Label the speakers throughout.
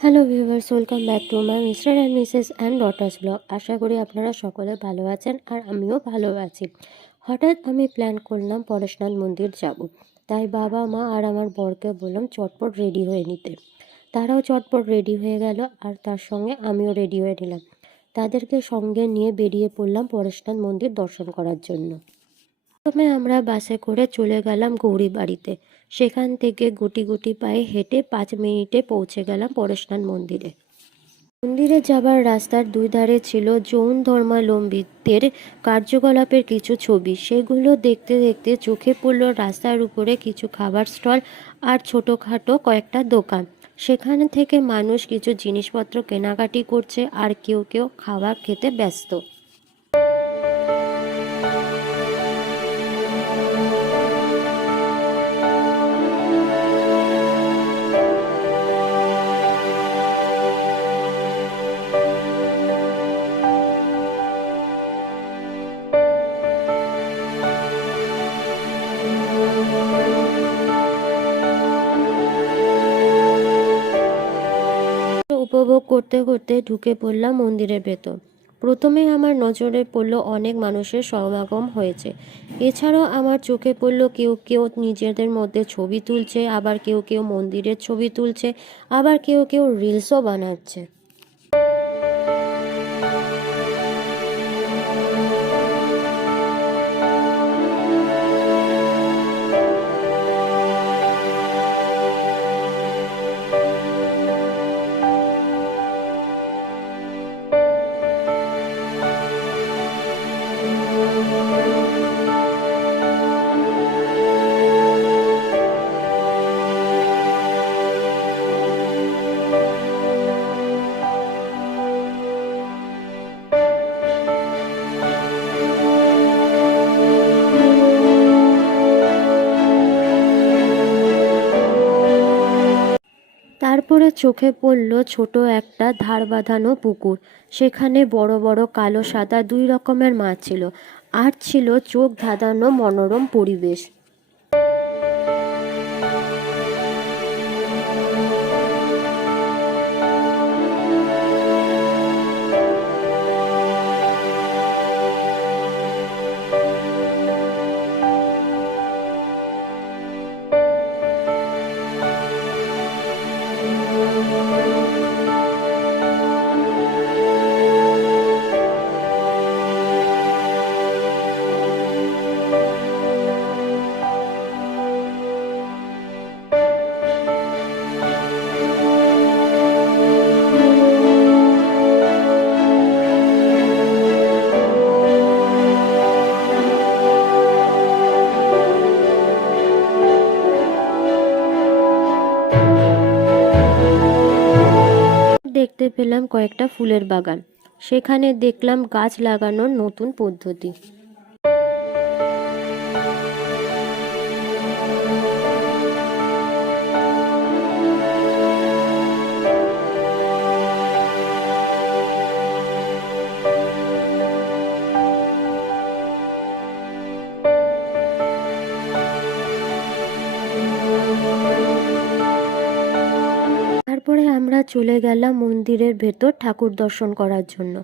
Speaker 1: Hello viewers welcome back to my Mr and Mrs and daughters blog আশা করি আপনারা সকলে ভালো আছেন আর আমিও ভালো আছি। হঠাৎ আমি প্ল্যান করলাম পরেশনাথ মন্দির যাব। তাই বাবা, মা আর আমার বরকে বললাম, চটপট রেডি হয়ে নিতে। তারাও চটপট রেডি হয়ে গেল আর তার সঙ্গে আমিও রেডি হয়ে নিলাম। তাদেরকে সঙ্গে নিয়ে বেরিয়ে পড়লাম পরেশনাথ মন্দির দর্শন করার জন্য। প্রথমে আমরা বাসে করে চলে গেলাম গৌরী বাড়িতে। সেখান থেকে গুটি গুটি পায়ে হেঁটে পাঁচ মিনিটে পৌঁছে গেলাম পরেশনাথ মন্দিরে। মন্দিরে যাবার রাস্তার দুই ধারে ছিল জৈন ধর্মাবলম্বীদের কার্যকলাপের কিছু ছবি। সেগুলো দেখতে দেখতে চোখে পড়ল রাস্তার উপরে কিছু খাবার স্টল আর ছোটোখাটো কয়েকটা দোকান। সেখান থেকে মানুষ কিছু জিনিসপত্র কেনাকাটি করছে আর কেউ কেউ খাবার খেতে ব্যস্ত। উপভোগ করতে করতে ঢুকে পড়লাম মন্দিরের ভেতর। প্রথমে আমার নজরে পড়ল অনেক মানুষের সমাগম হয়েছে। এছাড়াও আমার চোখে পড়ল কেউ কেউ নিজেদের মধ্যে ছবি তুলছে, আবার কেউ কেউ মন্দিরের ছবি তুলছে, আবার কেউ কেউ রিলসও বানাচ্ছে। চোখে পড়ল ছোট একটা ধার বাঁধানো পুকুর। সেখানে বড় বড় কালো সাদা দুই রকমের মাছ ছিল। আর ছিল চোখ ধাঁধানো মনোরম পরিবেশ। দেখতে পেলাম কয়েকটা ফুলের বাগান। সেখানে দেখলাম গাছ লাগানোর নতুন পদ্ধতি। চলে গেলাম মন্দিরের ভেতর ঠাকুর দর্শন করার জন্য।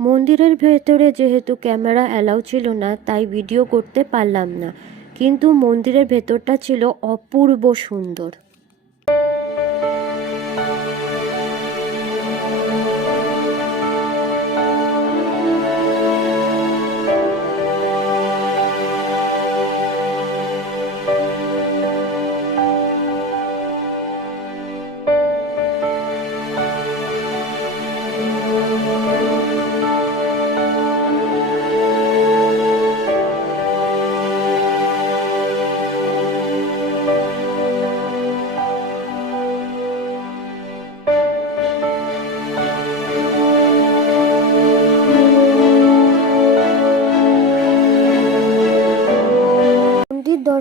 Speaker 1: মন্দিরের ভেতরে যেহেতু ক্যামেরা অ্যালাউ ছিল না, তাই ভিডিও করতে পারলাম না। কিন্তু মন্দিরের ভেতরটা ছিল অপূর্ব সুন্দর।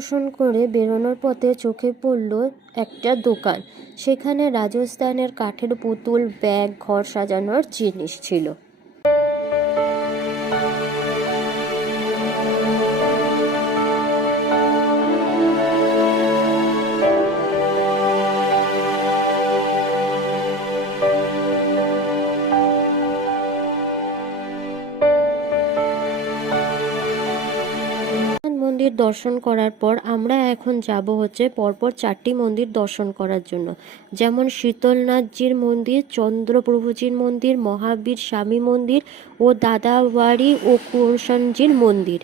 Speaker 1: মন্দির দর্শন করে বেরোনোর পথে চোখে পড়ল একটা দোকান। সেখানে রাজস্থানের কাঠের পুতুল, ব্যাগ, ঘর সাজানোর জিনিস ছিল। মন্দির দর্শন করার পর আমরা এখন যাব হচ্ছে পরপর চারটি মন্দির দর্শন করার জন্য। যেমন শীতলনাথজির মন্দির, চন্দ্রপ্রভুজির মন্দির, মহাবীর স্বামী মন্দির ও দাদাবাড়ি ও কুরসনজির মন্দির।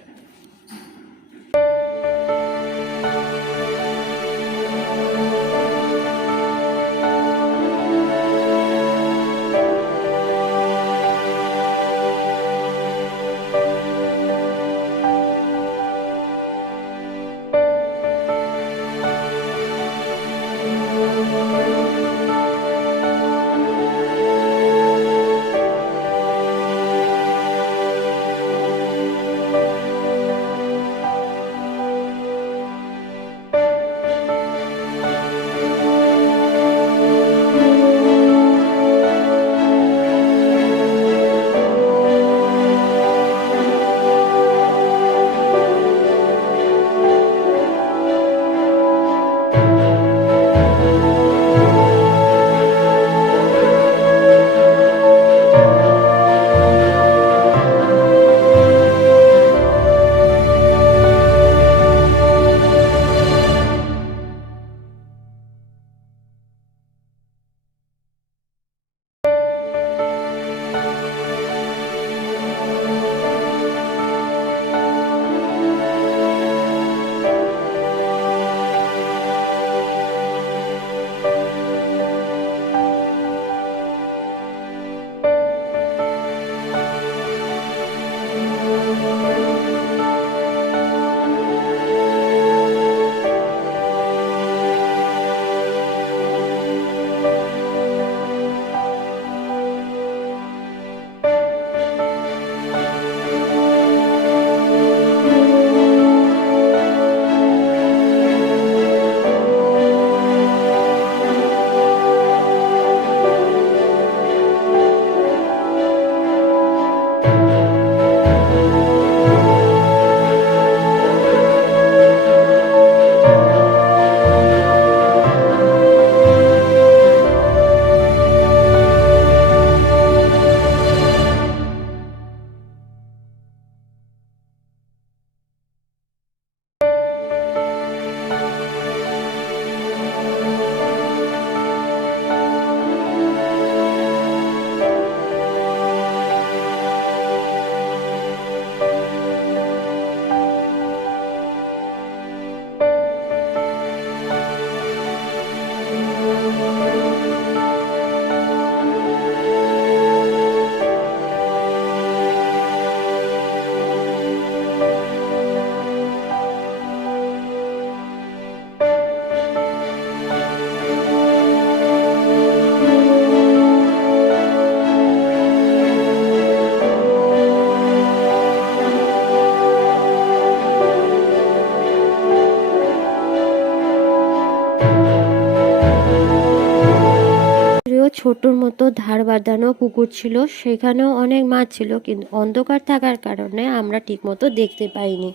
Speaker 1: ছোটোর মতো ধার বাঁধানো পুকুর ছিল, সেখানেও অনেক মাছ ছিল, কিন্তু অন্ধকার থাকার কারণে আমরা ঠিকমতো দেখতে পাইনি।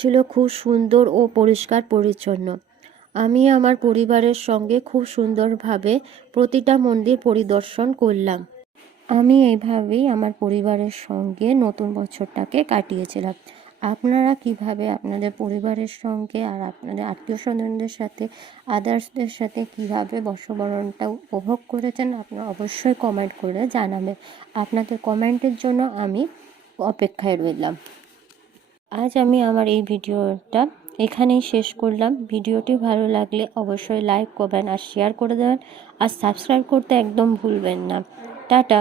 Speaker 1: ছিল খুব সুন্দর ও পরিষ্কার পরিচ্ছন্ন। আমি আমার পরিবারের সঙ্গে খুব সুন্দরভাবে প্রতিটা মন্দির পরিদর্শন করলাম। আমি এইভাবেই আমার পরিবারের সঙ্গে নতুন বছরটাকে কাটিয়েছিলাম। আপনারা কীভাবে আপনাদের পরিবারের সঙ্গে আর আপনাদের আত্মীয় স্বজনদের সাথে আদার্সদের সাথে কীভাবে বর্ষবরণটা উপভোগ করেছেন, আপনারা অবশ্যই কমেন্ট করে জানাবেন। আপনাদের কমেন্টের জন্য আমি অপেক্ষায় রইলাম। আজ আমি আমার এই ভিডিওটা এখানেই শেষ করলাম। ভিডিওটি ভালো লাগলে অবশ্যই লাইক করবেন আর শেয়ার করে দেবেন। আর সাবস্ক্রাইব করতে একদম ভুলবেন না। টাটা।